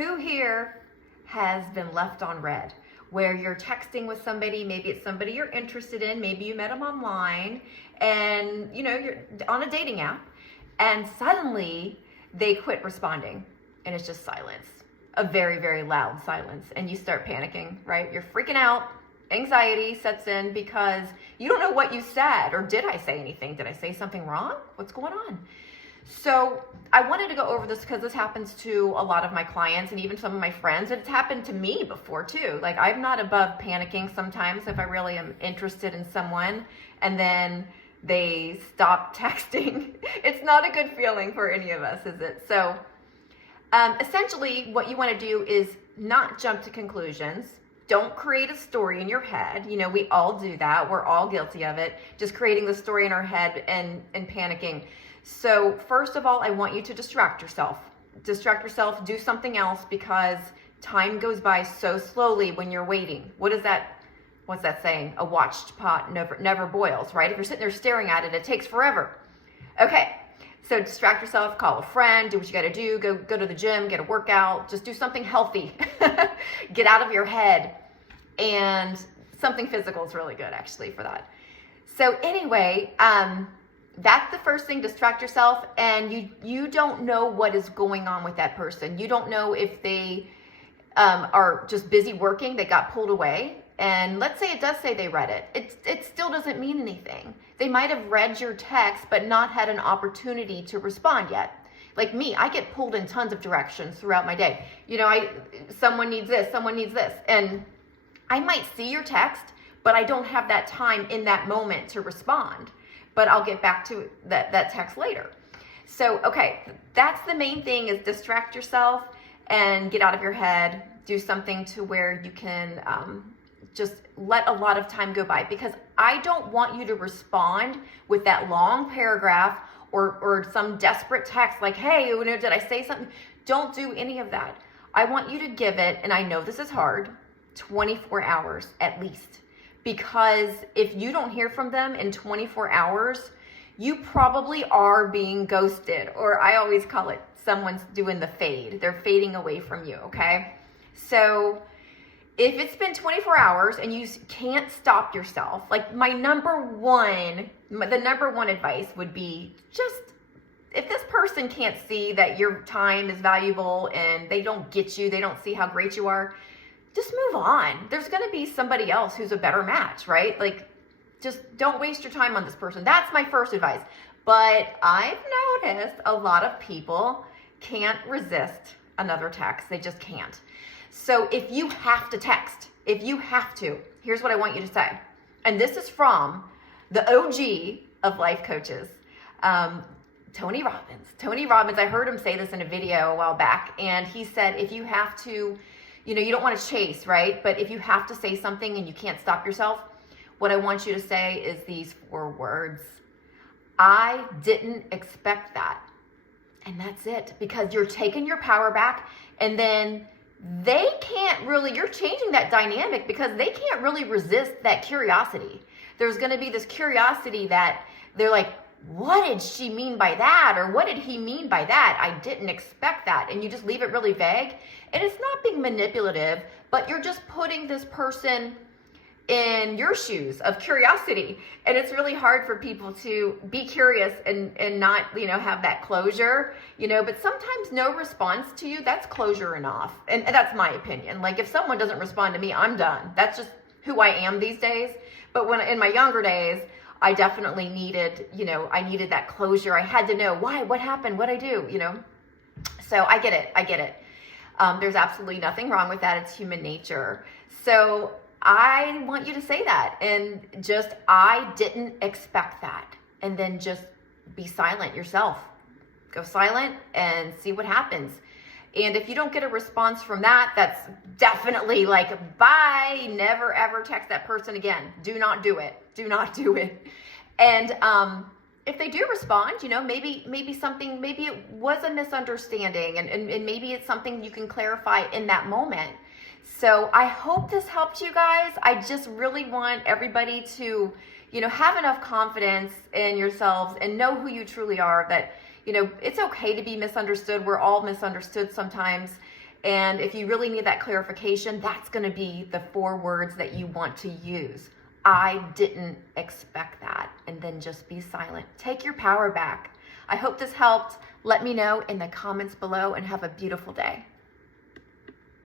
Who here has been left on red? Where you're texting with somebody, maybe it's somebody you're interested in, maybe you met them online, and you're on a dating app, and suddenly they quit responding, and it's just silence, a very, very loud silence, and you start panicking, right? You're freaking out, anxiety sets in because you don't know what you said, or did I say anything? Did I say something wrong? What's going on? So I wanted to go over this because this happens to a lot of my clients and even some of my friends. It's happened to me before too. Like, I'm not above panicking sometimes if I really am interested in someone and then they stop texting. It's not a good feeling for any of us, is it? So essentially what you want to do is not jump to conclusions. Don't create a story in your head. We all do that. We're all guilty of it. Just creating the story in our head and panicking. So first of all, I want you to distract yourself. Distract yourself, do something else, because time goes by so slowly when you're waiting. What's that saying? A watched pot never boils, right? If you're sitting there staring at it, it takes forever. Okay, so distract yourself, call a friend, do what you gotta do, go to the gym, get a workout, just do something healthy. Get out of your head. And something physical is really good actually for that. So anyway, that's the first thing, distract yourself, and you don't know what is going on with that person. You don't know if they are just busy working, they got pulled away, and let's say it does say they read it. It still doesn't mean anything. They might have read your text but not had an opportunity to respond yet. Like me, I get pulled in tons of directions throughout my day. Someone needs this, someone needs this, and I might see your text, but I don't have that time in that moment to respond. But I'll get back to that text later. So, okay, that's the main thing, is distract yourself and get out of your head. Do something to where you can just let a lot of time go by, because I don't want you to respond with that long paragraph or some desperate text like, hey, did I say something? Don't do any of that. I want you to give it, and I know this is hard, 24 hours at least. Because if you don't hear from them in 24 hours, you probably are being ghosted, or I always call it someone's doing the fade. They're fading away from you, okay? So if it's been 24 hours and you can't stop yourself, like the number one advice would be, just, if this person can't see that your time is valuable and they don't get you, they don't see how great you are, just move on. There's going to be somebody else who's a better match, right? Like, just don't waste your time on this person. That's my first advice. But I've noticed a lot of people can't resist another text. They just can't. So if you have to text, here's what I want you to say. And this is from the OG of life coaches, Tony Robbins. Tony Robbins, I heard him say this in a video a while back, and he said, if you have to, you don't want to chase, right? But if you have to say something and you can't stop yourself, what I want you to say is these 4 words. I didn't expect that. And that's it, because you're taking your power back, and then they can't really, you're changing that dynamic, because they can't really resist that curiosity. There's going to be this curiosity that they're like, what did she mean by that? Or what did he mean by that? I didn't expect that. And you just leave it really vague. And it's not being manipulative, but you're just putting this person in your shoes of curiosity. And it's really hard for people to be curious and not, have that closure, but sometimes no response to you, that's closure enough. And that's my opinion. Like, if someone doesn't respond to me, I'm done. That's just who I am these days. But when in my younger days, I definitely needed, I needed that closure. I had to know why, what happened, what I do, So I get it. There's absolutely nothing wrong with that. It's human nature. So I want you to say that, and just, I didn't expect that. And then just be silent yourself. Go silent and see what happens. And if you don't get a response from that, that's definitely like, bye, never ever text that person again. Do not do it. Do not do it. And if they do respond, maybe it was a misunderstanding, and maybe it's something you can clarify in that moment. So I hope this helped you guys. I just really want everybody to, have enough confidence in yourselves and know who you truly are, that, it's okay to be misunderstood. We're all misunderstood sometimes. And if you really need that clarification, that's going to be the 4 words that you want to use. I didn't expect that. And then just be silent. Take your power back. I hope this helped. Let me know in the comments below and have a beautiful day.